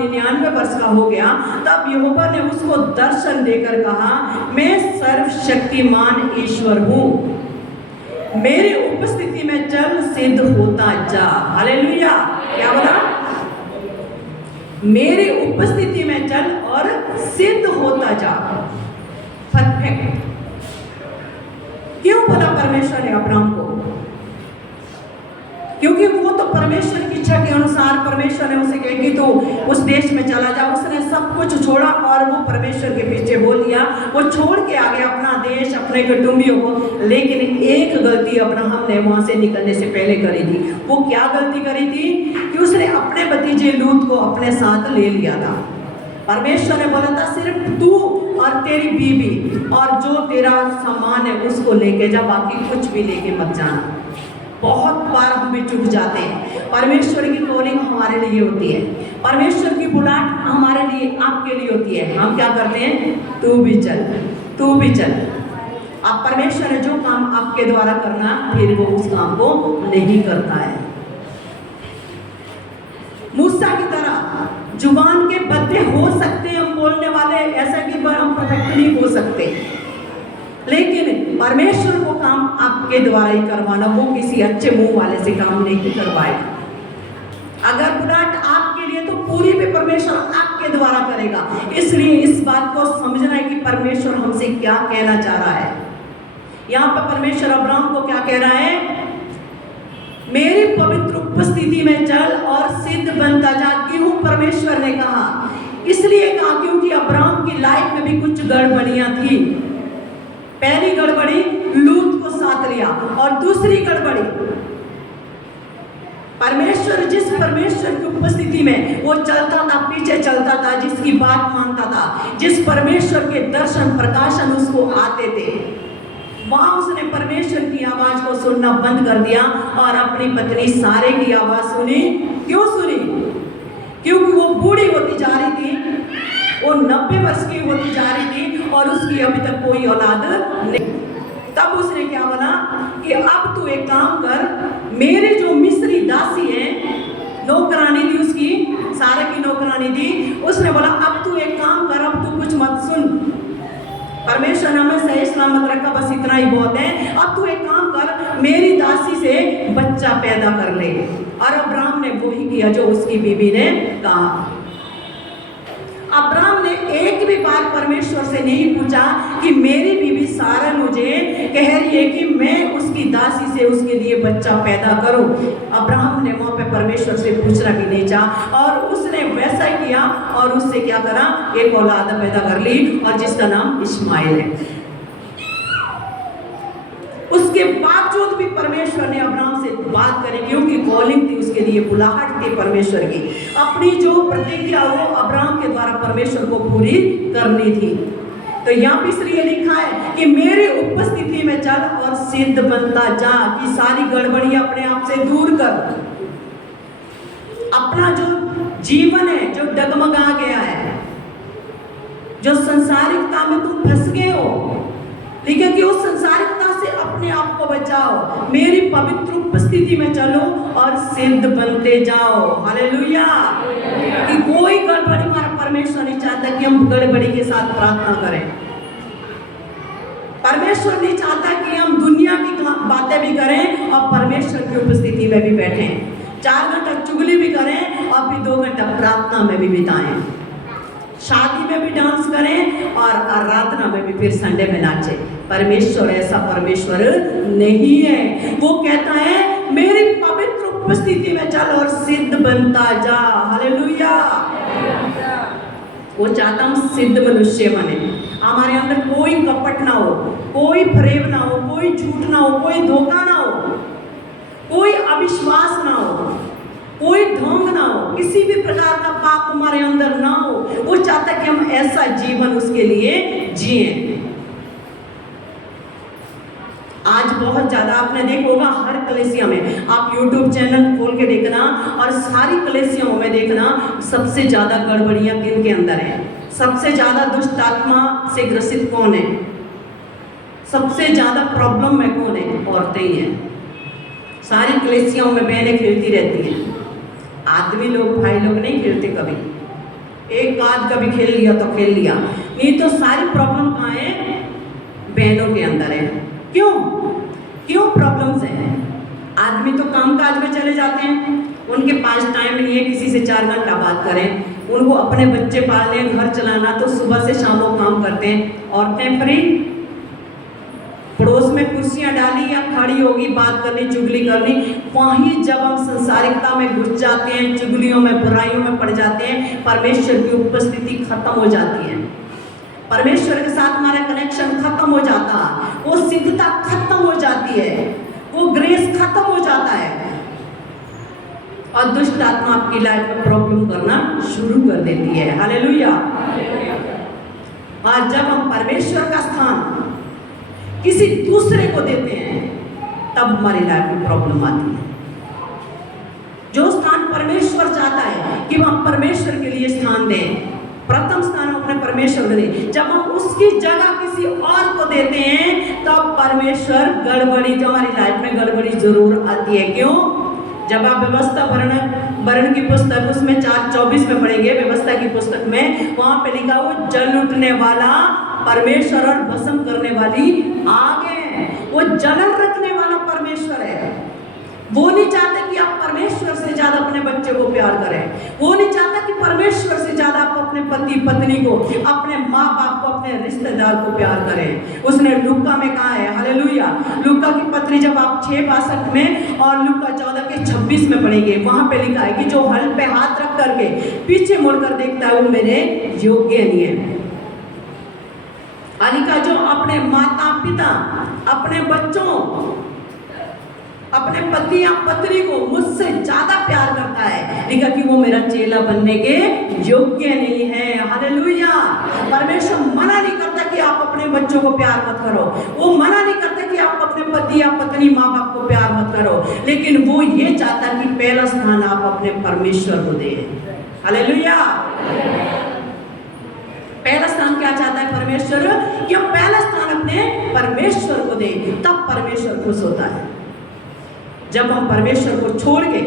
99 वर्ष का हो गया, तब यहोवा ने उसको दर्शन देकर कहा, मैं सर्वशक्तिमान ईश्वर हूँ, मेरी उपस्थिति में चल, सिद्ध होता जा। हालेलुया। क्या बोला? मेरी उपस्थिति में चल और सिद्ध होता जा। परफेक्ट। क्यों बोला परमेश्वर ने अब्राहम को? क्योंकि वो तो परमेश्वर की इच्छा के अनुसार परमेश्वर ने उसे कहा कि तू उस देश में चला जा। उसने सब कुछ छोड़ा और वो परमेश्वर के पीछे बोल दिया। वो छोड़ के आ गया अपना देश, अपने कुटुंबियों को। लेकिन एक गलती अब्राहम ने वहां से निकलने से पहले करी थी। वो क्या गलती करी थी? कि उसने अपने भतीजे लूत को अपने साथ ले लिया था। परमेश्वर ने बोला था सिर्फ तू और तेरी बीवी और जो तेरा सामान है उसको लेके जा, बाकी कुछ भी लेके मत जाना। बहुत बार हम भी चुक जाते हैं। परमेश्वर की कॉलिंग हमारे लिए होती है, परमेश्वर की बुलाहट हमारे लिए, आपके लिए होती है। हम क्या करते हैं? तू भी चल, तू भी चल। अब परमेश्वर ने जो काम आपके द्वारा करना, फिर वो उस काम को नहीं करता है। मूसा की तरह जुबान के बद्दे हो सकते हैं हम बोलने वाले, ऐसा कि हम परफेक्ट नहीं हो सकते, लेकिन परमेश्वर को काम आपके द्वारा ही करवाना, वो किसी अच्छे मुंह वाले से काम नहीं करवाएगा। अगर बुलाहट आपके लिए तो पूरी भी परमेश्वर आपके द्वारा करेगा। इसलिए इस बात को समझना है कि परमेश्वर हमसे क्या कहना चाह रहा है। यहाँ पर परमेश्वर अब्राहम को क्या कह रहा है? मेरी पवित्र उपस्थिति में चल और सिद्ध बनता जा। क्यों परमेश्वर ने कहा? इसलिए कहा क्योंकि अब्राहम की लाइफ में भी कुछ गड़बड़ियां थी। पहली गड़बड़ी, लूत को साथ लिया, और दूसरी गड़बड़ी, परमेश्वर जिस परमेश्वर की उपस्थिति में वो चलता था, पीछे चलता था, जिसकी बात मानता था, जिस परमेश्वर के दर्शन प्रकाशन उसको आते थे, वहां उसने परमेश्वर की आवाज को सुनना बंद कर दिया और अपनी पत्नी सारे की आवाज सुनी। क्यों सुनी? क्योंकि वो बूढ़ी होती जा रही थी, वो 90 वर्ष की होती जा रही थी और उसकी अभी तक कोई औलाद नहीं। तब उसने क्या बोला कि अब तू एक काम कर, मेरी जो मिस्री दासी है, नौकरानी थी उसकी, सारे की नौकरानी थी, उसने बोला अब तू एक काम कर, अब तू कुछ मत सुन, परमेश्वर ने हमें सही सलामत रखा, बस इतना ही बहुत है। अब तू एक काम कर, मेरी दासी से बच्चा पैदा कर ले। और अब्राहम ने वो ही किया जो उसकी बीवी ने कहा। अब्राहम ने एक भी बार परमेश्वर से नहीं पूछा कि मेरी बीवी सारा मुझे कह रही है कि मैं उसकी दासी से उसके लिए बच्चा पैदा करूं। अब्राहम ने वहां पे परमेश्वर से पूछना भी नहीं चाहा और उसने वैसा ही किया और उससे क्या करा? एक औलाद पैदा कर ली और जिसका नाम इस्माइल है। उसके बावजूद भी परमेश्वर ने अब्राहम से बात करी क्योंकि कॉलिंग थी उसके लिए, बुलाहट थी परमेश्वर की। अपनी जो प्रतिज्ञा वो अब्राहम के द्वारा परमेश्वर को पूरी करनी थी। तो यहाँ पे इसलिए लिखा है कि मेरी उपस्थिति में चल और सिद्ध बनता जा, कि सारी गड़बड़ियां अपने आप से दूर कर। अपना जो जीवन है जो डगमगा गया है, जो संसारिकता में तुम फंस गए हो, लेकिन कि उस संसारिकता से अपने आप को बचाओ। मेरी पवित्र उपस्थिति में चलो और सिद्ध बनते जाओ। हालेलुया। कि कोई गड़बड़ी, हमारा परमेश्वर नहीं चाहता कि हम गड़बड़ी के साथ प्रार्थना करें। परमेश्वर नहीं चाहता कि हम दुनिया की बातें भी करें और परमेश्वर की उपस्थिति में भी बैठें। 4 घंटा चुगली भी करें और फिर 2 घंटा प्रार्थना में भी बिताएं। शादी में भी डांस करें और आराधना में भी फिर संडे में नाचे। परमेश्वर ऐसा परमेश्वर नहीं है। वो कहता है मेरी पवित्र उपस्थिति में चल और सिद्ध बनता जा। हालेलुया। वो चाहता हम सिद्ध मनुष्य बने, हमारे अंदर कोई कपट ना हो, कोई फरेब ना हो, कोई झूठ ना हो, कोई धोखा ना हो, कोई अविश्वास ना हो, कोई ढोंग ना हो, किसी भी प्रकार का पाप हमारे अंदर ना हो। वो चाहता है कि हम ऐसा जीवन उसके लिए जिए। आज बहुत ज्यादा आपने देखा होगा हर कलेसिया में, आप YouTube चैनल खोल के देखना और सारी कलेसियाओं में देखना, सबसे ज्यादा गड़बड़ियां किनके अंदर है? सबसे ज्यादा दुष्ट आत्मा से ग्रसित कौन है? सबसे ज्यादा प्रॉब्लम में कौन है? औरतें ही हैं। सारी कलेसियाओं में बहनें खेलती रहती हैं, आदमी लोग, भाई लोग नहीं खेलते कभी। एक आध कभी खेल लिया तो खेल लिया, नहीं तो सारी प्रॉब्लम कहाँ है? बहनों के अंदर है। क्यों क्यों प्रॉब्लम्स हैं? आदमी तो काम काज में चले जाते हैं, उनके पास टाइम नहीं है किसी से 4 घंटा बात करें, उनको अपने बच्चे पालने, घर चलाना, तो सुबह से शाम वो काम करते हैं। औरतें फ्री, पड़ोस में कुर्सियां डाली या खड़ी होगी, बात करनी, चुगली करनी। वहीं जब हम संसारिकता में घुस जाते हैं, चुगलियों में, बुराइयों में पड़ जाते हैं, परमेश्वर की उपस्थिति खत्म हो जाती है, परमेश्वर के साथ हमारा कनेक्शन खत्म हो जाता है, वो सिद्धता खत्म हो जाती है, वो ग्रेस खत्म हो जाता है, और दुष्ट आत्मा आपकी लाइफ में प्रॉब्लम करना शुरू कर देती है। हालेलुया। और जब हम परमेश्वर का स्थान किसी दूसरे को देते हैं, तब हमारी लाइफ में प्रॉब्लम आती है। जो स्थान परमेश्वर चाहता है कि हम परमेश्वर के लिए स्थान दें, प्रथम स्थान अपने परमेश्वर को दें, जब हम उसकी जगह किसी और को देते हैं, तब परमेश्वर गड़बड़ी, जो हमारी लाइफ में गड़बड़ी जरूर आती है। क्यों? जब आप व्यवस्था वर्ण की पुस्तक उसमें 4:24 में पढ़ेंगे, व्यवस्था की पुस्तक में, वहां पे लिखा हो जल लुटने वाला परमेश्वर और भस्म करने वाली आग है। वो जलन रखने वाला परमेश्वर है। वो नहीं चाहता कि आप परमेश्वर से ज्यादा अपने बच्चे को प्यार करें, वो नहीं चाहता कि परमेश्वर से ज्यादा आप अपने पति पत्नी को, अपने माँ बाप को, अपने रिश्तेदार को प्यार करें। उसने लूका में कहा है, हालेलुया, लूका की पत्री जब आप 6:62 में और लूका 14:26 में पढ़ेंगे, वहां पे लिखा है कि जो हल पे हाथ रख करके पीछे मुड़कर देखता है वो मेरे योग्य नहीं है। अलिका जो अपने माता पिता, अपने बच्चों, अपने पति या पत्नी को मुझसे ज्यादा प्यार करता है, लिखा कि वो मेरा चेला बनने के योग्य नहीं है। हालेलुया। परमेश्वर मना नहीं करता कि आप अपने बच्चों को प्यार मत करो, वो मना नहीं करता कि आप अपने पति या पत्नी, माँ बाप को प्यार मत करो, लेकिन वो ये चाहता कि पहला स्थान आप अपने परमेश्वर को दें। हालेलुया। पहला स्थान क्या चाहता है परमेश्वर? कि हम पहला स्थान अपने परमेश्वर को दें, तब परमेश्वर खुश होता है। जब हम परमेश्वर को छोड़ के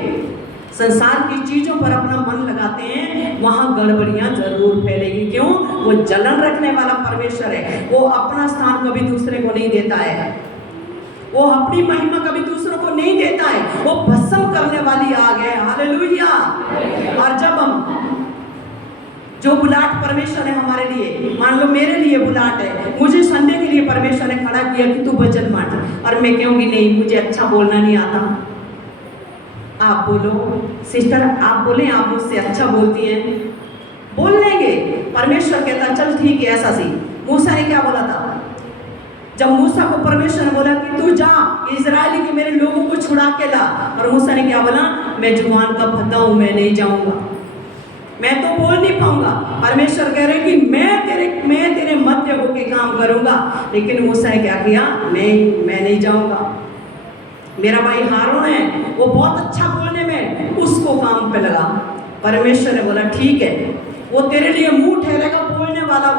संसार की चीजों पर अपना मन लगाते हैं, वहां गड़बड़ियां जरूर फैलेगी। क्यों? वो जलन रखने वाला परमेश्वर है, वो अपना स्थान कभी दूसरे को नहीं देता है, वो अपनी महिमा कभी दूसरों को नहीं देता है, वो भस्म करने वाली आग है। हालेलुया। और जब हम जो बुलाट परमेश्वर है हमारे लिए, मान लो मेरे लिए बुलाट है, मुझे संडे के लिए परमेश्वर ने खड़ा किया कि तू भजन मत, और मैं कहूँगी नहीं मुझे अच्छा बोलना नहीं आता, आप बोलो सिस्टर, आप बोले, आप मुझसे अच्छा बोलती हैं, बोल लेंगे। परमेश्वर कहता चल ठीक है ऐसा सी। मूसा ने क्या बोला था? जब मूसा को परमेश्वर ने बोला कि तू जा इजराइली के मेरे लोगों को छुड़ा के ला, और मूसा ने क्या बोला? मैं जुबान का भद्दा हूँ, मैं नहीं जाऊँगा, मैं तो बोल नहीं पाऊंगा। परमेश्वर कह रहे कि मैं तेरे मध्य होके काम करूंगा, लेकिन मूसा ने क्या किया? नहीं, मैं नहीं जाऊंगा। मेरा भाई हारून है, वो बहुत अच्छा बोलने में, उसको काम पे लगा। परमेश्वर ने बोला ठीक है, वो तेरे लिए मुंह ठहरेगा बोलने वाला,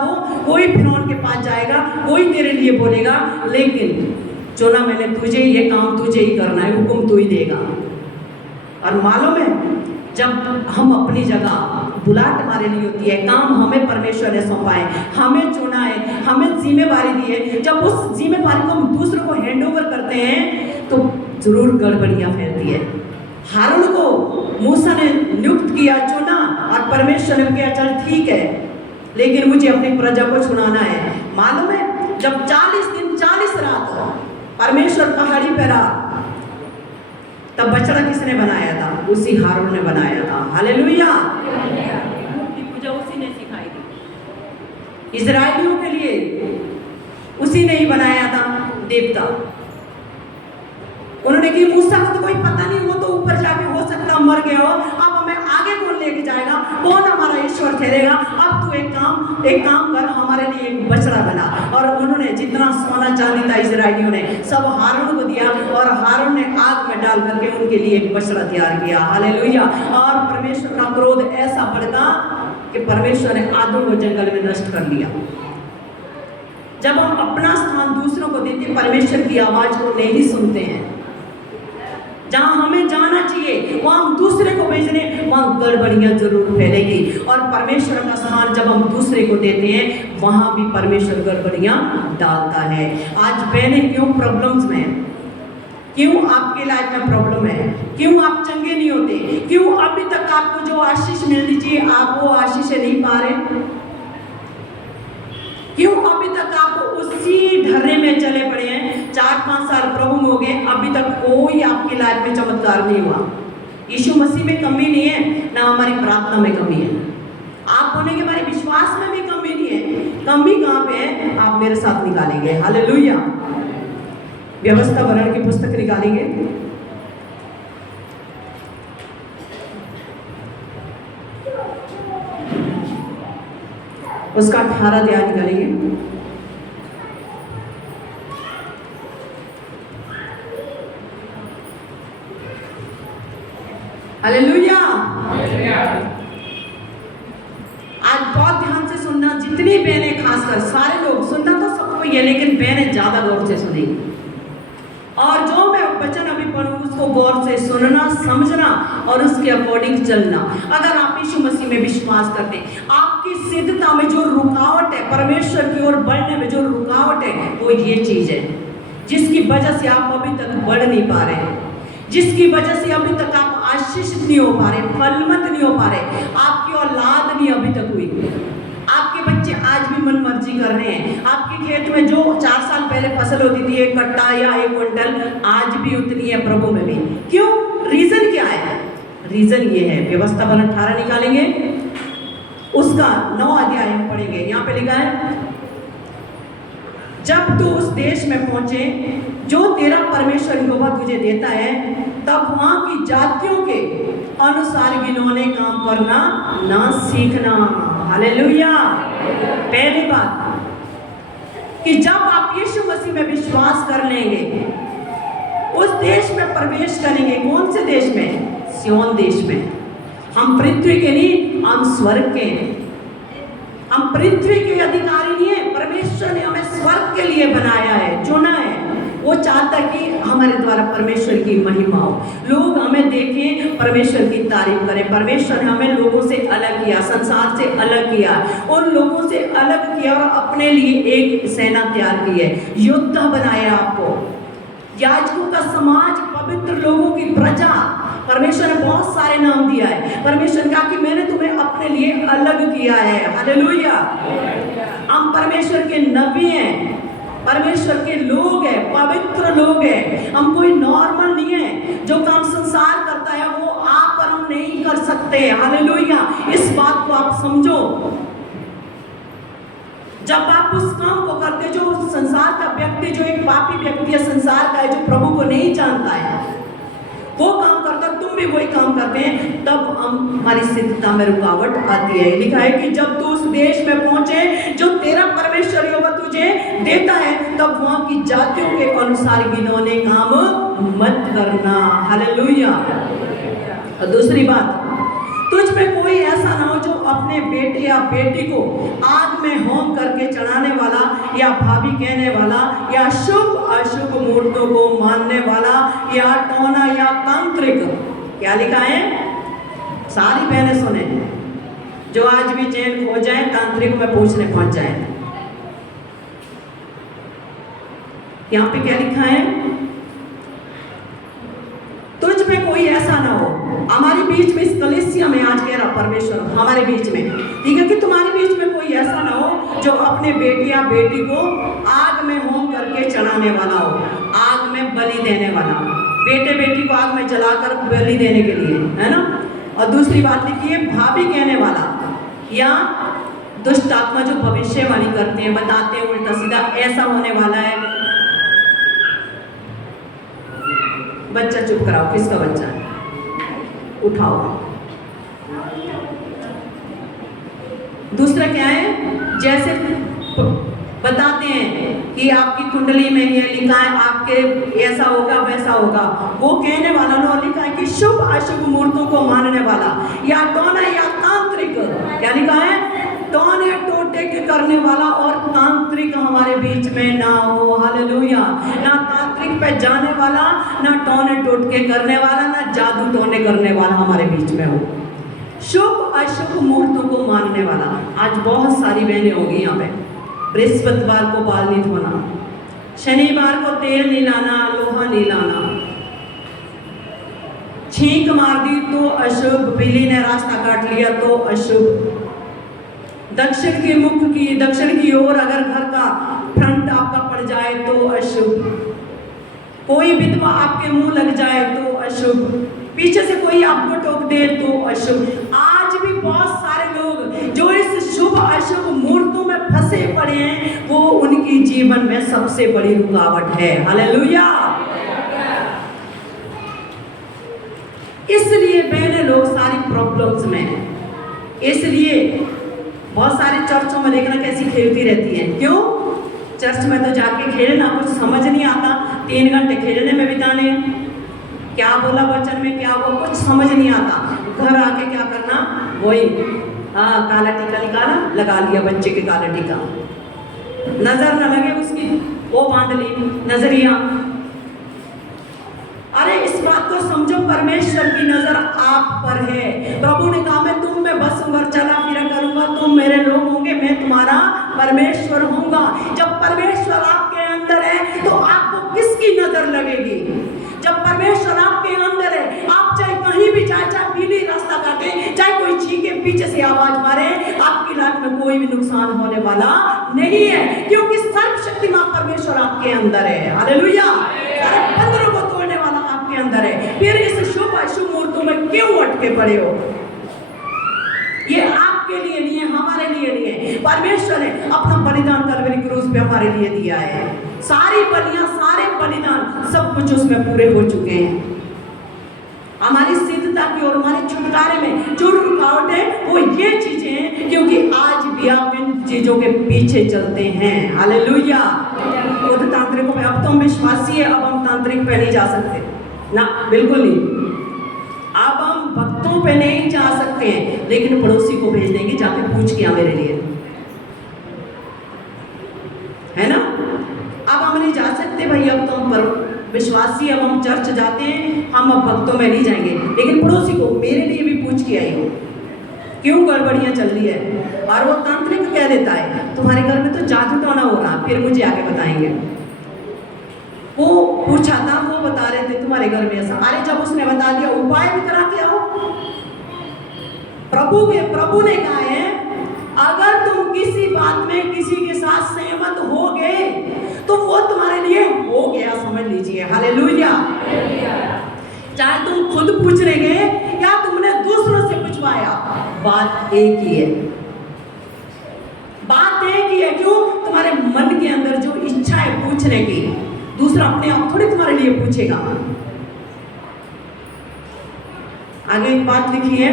वो ही फिरौन के पास जाएगा, वही तेरे लिए बोलेगा, लेकिन चुना मैंने तुझे, ये काम तुझे ही करना है, हुक्म तू ही देगा। और मालूम है जब हम अपनी जगह, बुलाट हमारे लिए होती है, काम हमें परमेश्वर ने सौंपा है, हमें चुना है, हमें जिम्मेवारी दी है, जब उस जिम्मेवारी को हम दूसरों को हैंड ओवर करते हैं तो जरूर गड़बड़ियां फैलती है। हारून को मूसा ने नियुक्त किया, चुना, और परमेश्वर ने कहा चल ठीक है, लेकिन मुझे अपनी प्रजा को छुड़ाना है। मालूम है जब 40 दिन 40 रात परमेश्वर पहाड़ी पर रहा, तब बछड़ा किसने बनाया था? उसी हारून ने बनाया था। हालेलुया। मूर्ति पूजा उसी ने सिखाई थी इजराइलियों के लिए, उसी ने ही बनाया था देवता। उन्होंने कि मूसा को तो कोई पता नहीं, वो तो ऊपर जाके हो सकता मर गया हो, अब हमें आगे कौन लेके जाएगा, कौन हमारा ईश्वर ठहरेगा, अब तू एक काम कर, हमारे लिए एक बछड़ा बना। और उन्होंने जितना सोना चांदी था इजराइलियों ने सब हारून को दिया, और हारून ने आग में डाल करके उनके लिए एक बछड़ा तैयार किया। हालेलुया। और परमेश्वर का क्रोध ऐसा बढ़ता कि परमेश्वर ने आदम को जंगल में नष्ट कर लिया। जब हम अपना स्थान दूसरों को देते, परमेश्वर की आवाज को नहीं सुनते हैं, जहां हमें जाना चाहिए वहां हम दूसरे को भेजने, वहां गड़बड़ियां जरूर फैलेगी। और परमेश्वर का सामान जब हम दूसरे को देते हैं वहां भी परमेश्वर गड़बड़ियां डालता है। आज बहनें क्यों प्रॉब्लम्स में, क्यों आपके लाइफ में प्रॉब्लम है, क्यों आप चंगे नहीं होते, क्यों अभी तक आपको जो आशीष मिलनी चाहिए आप वो आशीष नहीं पा रहे, क्यों अभी तक आप उसी ढर्रे में चले पड़े हैं। 4-5 साल प्रभु हो गए, अभी तक कोई आपकी लाइफ में चमत्कार नहीं हुआ। यीशु मसीह में कमी नहीं है, ना हमारी प्रार्थना में कमी है, आप होने के हमारे विश्वास में भी कमी नहीं है। कमी कहाँ पे है आप मेरे साथ निकालेंगे। हालेलुया। व्यवस्था वर्णन की पुस्तक निकालेंगे, उसका 18 अध्याय निकालेंगे। हालेलुया। आज बहुत ध्यान से सुनना, जितनी बहनें, खासकर सारे लोग सुनना तो सबको ये, लेकिन बहनें ज्यादा गौर से सुनेंगी। और जो मैं वचन अभी पढ़ूं उसको गौर से सुनना, समझना और उसके अकॉर्डिंग चलना। अगर आप यीशु मसीह में विश्वास करते हैं, आपकी सिद्धता में जो रुकावट है, परमेश्वर की ओर बढ़ने में जो रुकावट है, वो ये चीज है जिसकी वजह से आप अभी तक बढ़ नहीं पा रहे, जिसकी वजह से अभी तक आप आशीषित नहीं हो पा रहे, फलवंत नहीं हो पा रहे, आपकी औलाद नहीं अभी तक हुई, आपके बच्चे आज भी मन मर्जी कर रहे हैं, आपके खेत में जो 4 साल पहले फसल होती थी 1 कट्टा या 1 क्विंटल, आज भी उतनी है प्रभु में भी। क्यों? रीजन क्या है? रीजन ये है, व्यवस्था वर्णन 18 निकालेंगे, उसका 9 अध्याय हम पढ़ेंगे। यहाँ पे लिखा है, जब तू उस देश में पहुंचे जो तेरा परमेश्वर यहोवा तुझे देता है, तब वहां की जातियों के अनुसार गिनौने काम करना ना सीखना। हालेलुया। पहली बात कि जब आप यीशु मसीह में विश्वास कर लेंगे, उस देश में प्रवेश करेंगे। कौन से देश में? सिय्योन देश में। हम पृथ्वी के नहीं, हम स्वर्ग के हैं। हम पृथ्वी के अधिकारी नहीं है, परमेश्वर ने हमें स्वर्ग के लिए बनाया है, चुना है। वो चाहता है कि हमारे द्वारा परमेश्वर की महिमा हो, लोग हमें देखें, परमेश्वर की तारीफ करें। परमेश्वर ने हमें लोगों से अलग किया, संसार से अलग किया, उन लोगों से अलग किया और अपने लिए एक सेना तैयार की है, योद्धा बनाया आपको, याजकों का समाज, पवित्र लोगों की प्रजा। परमेश्वर ने बहुत सारे नाम दिया है। परमेश्वर ने कहा कि मैंने तुम्हें अपने लिए अलग किया है। हालेलुया। हम परमेश्वर के नबी हैं, परमेश्वर के लोग हैं, पवित्र लोग हैं। हम कोई नॉर्मल नहीं है। जो काम संसार करता है वो आप और हम नहीं कर सकते। हालेलुया। इस बात को आप समझो। जब आप उस काम को करते, जो संसार का व्यक्ति, जो एक पापी व्यक्ति है, संसार का है, जो प्रभु को नहीं जानता है, वो काम करता, तुम भी वही काम करते हैं, तब हमारी सिद्धता में रुकावट आती है। लिखा है कि जब तू उस देश में पहुंचे जो तेरा परमेश्वर यहोवा तुझे देता है, तब वहां की जातियों के अनुसार गिनौने काम मत करना। हालेलुया। और दूसरी बात, तुझ में कोई ऐसा ना हो जो अपने बेटे या बेटी को आग में होम करके चढ़ाने वाला, या भाभी कहने वाला, या शुभ अशुभ मूर्तों को मानने वाला, या टोना या तांत्रिक। क्या लिखा है? सारी बहनें सुने, जो आज भी चैन खो जाए, तांत्रिक में पूछने पहुंच जाए। यहाँ पे क्या लिखा है? तुझ में कोई ऐसा ना हो। हमारे बीच में, इस कलीसिया में आज कह रहा परमेश्वर हमारे बीच में, ठीक है, कि तुम्हारे बीच में कोई ऐसा ना हो जो अपने बेटे या बेटी को आग में होम करके चढ़ाने वाला हो, आग में बलि देने वाला, बेटे बेटी को आग में जलाकर बलि देने के लिए, है ना। और दूसरी बात लिखी है, भाभी कहने वाला, या दुष्ट आत्मा जो भविष्यवाणी करते हैं, बताते हैं उल्टा सीधा, ऐसा होने वाला है। बच्चा चुप कराओ, किसका बच्चा है? उठाओ। दूसरा क्या है? जैसे बताते हैं कि आपकी कुंडली में ये लिखा है, आपके ऐसा होगा वैसा होगा, वो कहने वाला ना, लिखा है कि शुभ अशुभ मूर्तों को मानने वाला, या टोना या तांत्रिक। क्या लिखा है? टोने टोटे के करने वाला और तांत्रिक हमारे बीच में ना हो। हालेलुया। ना तांत्रिक तांत्रिक पे जाने वाला, ना टोने टोटके करने वाला, ना जादू टोने करने वाला हमारे बीच में हो। शुभ अशुभ मुहूर्तों को मानने वाला। आज बहुत सारी बहनें होगी यहाँ पे। बृहस्पतिवार को बाल नहीं धोना, शनिवार को तेल नहीं लाना, लोहा नहीं लाना, छींक मार दी तो अशुभ, बिल्ली ने रास्ता काट लिया तो अशुभ, दक्षिण की ओर अगर घर का फ्रंट आपका पड़ जाए तो अशुभ, कोई विधवा आपके मुंह लग जाए तो अशुभ, पीछे से कोई आपको टोक दे तो अशुभ। आज भी बहुत सारे लोग जो इस शुभ अशुभ मुहूर्तों में फंसे पड़े हैं, वो उनकी जीवन में सबसे बड़ी रुकावट है। हालेलुया। इसलिए बहने लोग सारी प्रॉब्लम्स में हैं। इसलिए बहुत सारे चर्चों में देखना कैसी खेलती रहती है। क्यों? चर्च में तो जाके खेलना, कुछ समझ नहीं आता, 3 घंटे खेलने में बिताने, क्या बोला वचन में क्या हुआ कुछ समझ नहीं आता। घर आके क्या करना, वही काला टीका निकाला, लगा लिया बच्चे के काला टीका, नजर न लगे उसकी, वो बांध ली नजरिया। अरे इस बात को समझो, परमेश्वर की नजर आप पर है। प्रभु ने कहा मैं तुम में बसूंगा, चला फिरा करूंगा, तुम मेरे लोग होंगे, मैं तुम्हारा परमेश्वर होऊंगा। जब परमेश्वर आपके अंदर है तो आपको किसकी नजर लगेगी? जब परमेश्वर आपके अंदर है, आप चाहे कहीं भी जाए, चाहे बिल्ली रास्ता काटे, चाहे कोई छींके पीछे से आवाज मारे, आपकी लाइफ में कोई भी नुकसान होने वाला नहीं है, क्योंकि सर्वशक्तिमान परमेश्वर आपके अंदर है। हालेलुया। सारे बंदरों को तोड़ने वाला आपके अंदर है। फिर इस शुभ अशुभ मुहूर्तों में क्यों अटके पड़े हो? ये आपके लिए नहीं है, हमारे लिए नहीं है। परमेश्वर ने अपना बलिदान कलवरी क्रूस पे हमारे लिए दिया है। सारी बलियां, सारे बलिदान, सब कुछ उसमें पूरे हो चुके हैं। हमारी सिद्धता की और हमारे छुटकारे में जो रुकावट है वो ये चीजें हैं, क्योंकि आज भी आप इन चीजों के पीछे चलते हैं। हालेलुया। खुद तांत्रिकों पे अब तो हम विश्वासी है, अब हम तांत्रिक पे नहीं जा सकते ना, बिल्कुल नहीं। अब हम भक्तों पे नहीं जा सकते हैं, लेकिन पड़ोसी को भेज देंगे, जाके पूछ के आ मेरे लिए, है ना। अब हम नहीं जा सकते भाई, अब तो हम विश्वासी, अब हम चर्च जाते हैं, हम अब भक्तों में नहीं जाएंगे, लेकिन पड़ोसी को मेरे लिए भी पूछ के आई हो क्यों गड़बड़ियां चल रही है। और वो तांत्रिक कह देता है तुम्हारे घर में तो जादू टोना हो रहा, फिर मुझे आगे बताएंगे। वो पूछा था, वो बता रहे थे तुम्हारे घर में ऐसा। अरे जब उसने बता दिया, उपाय भी करा के आओ। प्रभु ने कहा है अगर तुम किसी बात में किसी के साथ सहमत हो गए तो वो तुम्हारे लिए हो गया, समझ लीजिए। हालेलुया। चाहे तुम खुद पूछने गए या तुमने दूसरों से पूछवाया, बात एक ही है। बात एक ही है। क्यों? तुम्हारे मन के अंदर जो इच्छा है पूछने की, दूसरा अपने आप थोड़ी तुम्हारे लिए पूछेगा। आगे एक बात लिखी है,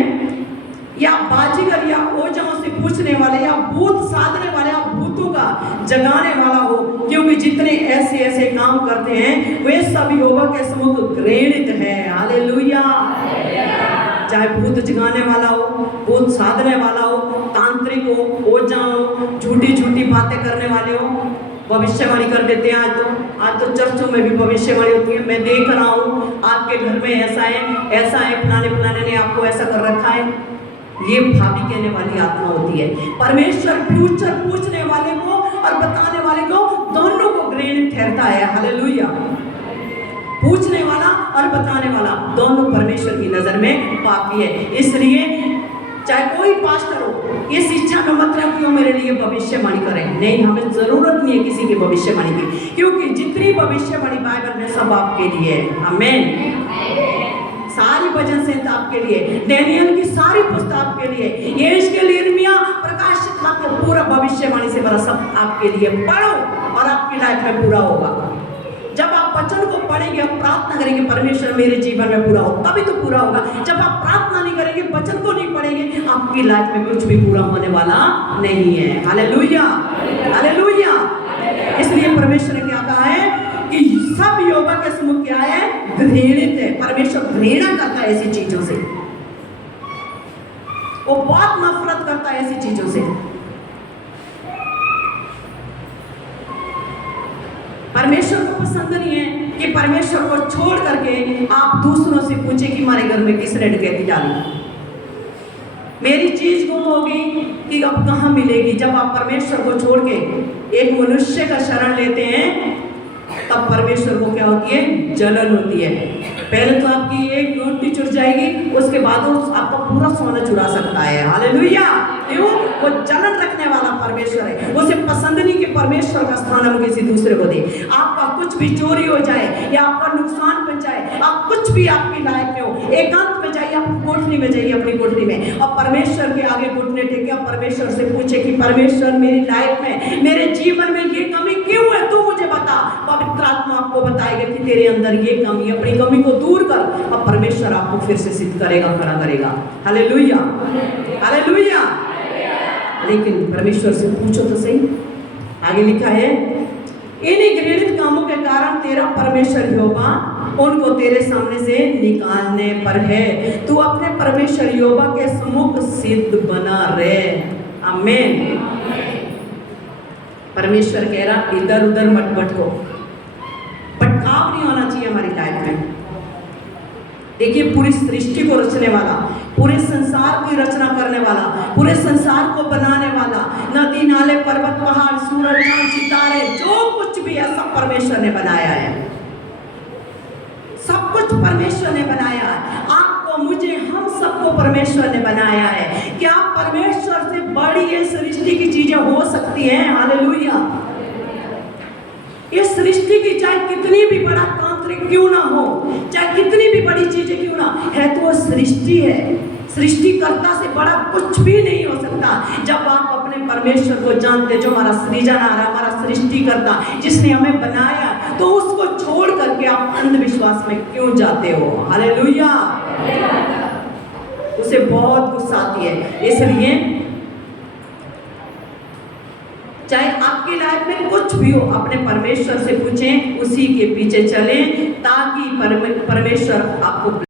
या बाजीगर या ओझाओं से पूछने वाले या भूत साधने वाले या भूतों का जगाने वाला हो, क्योंकि जितने ऐसे ऐसे काम करते हैं वे सब यहोवा के सम्मुख घृणित है। हालेलुया। चाहे भूत जगाने वाला हो, भूत साधने वाला हो, तांत्रिक हो, ओझा हो, झूठी झूठी बातें करने वाले हो, भविष्यवाणी कर देते हैं। आज तो चर्चों में भी भविष्यवाणी होती है। मैं देख रहा हूँ आपके घर में ऐसा है, फलाने ने आपको ऐसा कर रखा है। ये भाभी कहने वाली आत्मा होती है। परमेश्वर फ्यूचर पूछने वाले को और बताने वाले को दोनों को घृणित ठहरता है। हालेलुया। पूछने वाला और बताने वाला दोनों परमेश्वर की नजर में पापी है। इसलिए चाहे कोई पास्टर हो, ये शिक्षा का मतलब क्यों मेरे लिए भविष्यवाणी करें? नहीं, हमें जरूरत नहीं है किसी की भविष्यवाणी की, क्योंकि जितनी भविष्यवाणी बाइबल में सब आपके लिए है। आमीन। सारी भजन संहिता आपके लिए, डैनियल की सारी पुस्तक आपके लिए, यहेजकेल, यिर्मयाह, प्रकाशित वाक्य, पूरा भविष्यवाणी से भरा सब आपके लिए। पढ़ो और आपकी लाइफ में पूरा होगा। जब आप वचन को पढ़ेंगे, आप प्रार्थना करेंगे परमेश्वर मेरे जीवन में पूरा हो, तभी तो पूरा होगा। जब आप प्रार्थना नहीं करेंगे, वचन को नहीं पढ़ेंगे, आपकी लाइफ में कुछ भी पूरा होने वाला नहीं है। हालेलुया। हालेलुया। इसलिए परमेश्वर ने क्या कहा है कि सब यहोवा के सम्मुख क्या है? घृणित है। परमेश्वर घृणा करता है ऐसी चीजों से, वो बहुत नफरत करता है ऐसी चीजों से। परमेश्वर को पसंद नहीं है कि परमेश्वर को छोड़ करके आप दूसरों से पूछे कि हमारे घर में किसने डकैती डाली, मेरी चीज गुम हो गई कि अब कहाँ मिलेगी। जब आप परमेश्वर को छोड़ के एक मनुष्य का शरण लेते हैं तब परमेश्वर को क्या होती है, जलन होती है। पहले तो आपकी एक रोटी चुर जाएगी, उसके बाद वो आपका पूरा सोना चुरा सकता है। हालेलुया। क्यों? वो जलन रखने वाला परमेश्वर है। उसे पसंद नहीं कि परमेश्वर का स्थान हम किसी दूसरे को दे। आपका कुछ भी चोरी हो जाए या आपका नुकसान पहुंच जाए, आप कुछ भी आपकी लाइफ में हो, एकांत में जाइए, आप कोठरी में जाइए, अपनी कोठरी में, और परमेश्वर के आगे घुटने टेके आप परमेश्वर से पूछे कि परमेश्वर मेरी लाइफ में, मेरे जीवन में ये कमी क्यों है, तू मुझे बता। पवित्र आत्मा आपको बताएगा कि तेरे अंदर ये कमी, अपनी कमी को दूर कर, और परमेश्वर आपको फिर से सिद्ध करेगा, खड़ा करेगा। Hallelujah, hallelujah. लेकिन परमेश्वर से पूछो तो सही। आगे लिखा है, इन्हीं घृणित कामों के कारण तेरा परमेश्वर यहोवा उनको तेरे सामने से निकालने पर है। तू अपने परमेश्वर यहोवा के सम्मुख सिद्ध बना रहे। आमीन। परमेश्वर कह रहा इधर उधर मत भटको, भटकाव नहीं होना चाहिए हमारी लाइफ में। देखिए, पूरी सृष्टि को रचने वाला, पूरे संसार की रचना करने वाला, पूरे संसार को बनाने वाला, नदी नाले पर्वत पहाड़ सूरज चांद सितारे जो कुछ भी है सब परमेश्वर ने बनाया है। सब कुछ परमेश्वर ने बनाया है। आपको, मुझे, हम सबको परमेश्वर ने बनाया है। क्या परमेश्वर से बड़ी ये सृष्टि की चीजें हो सकती हैं? हालेलुया। इस सृष्टि की चाहे कितनी भी बड़ा तांत्रिक क्यों ना हो, चाहे कितनी भी बड़ी चीजें क्यों ना है, तो वो सृष्टि है। सृष्टिकर्ता से बड़ा कुछ भी नहीं हो सकता। जब आप अपने परमेश्वर को जानते, जो हमारा सृजनहार, हमारा सृष्टिकर्ता, जिसने हमें बनाया, तो उसको छोड़ करके आप अंधविश्वास में क्यों जाते हो? हालेलुया। उसे बहुत गुस्सा आती है। इसलिए चाहे आपकी लाइफ में कुछ भी हो, अपने परमेश्वर से पूछें, उसी के पीछे चलें, ताकि परमेश्वर आपको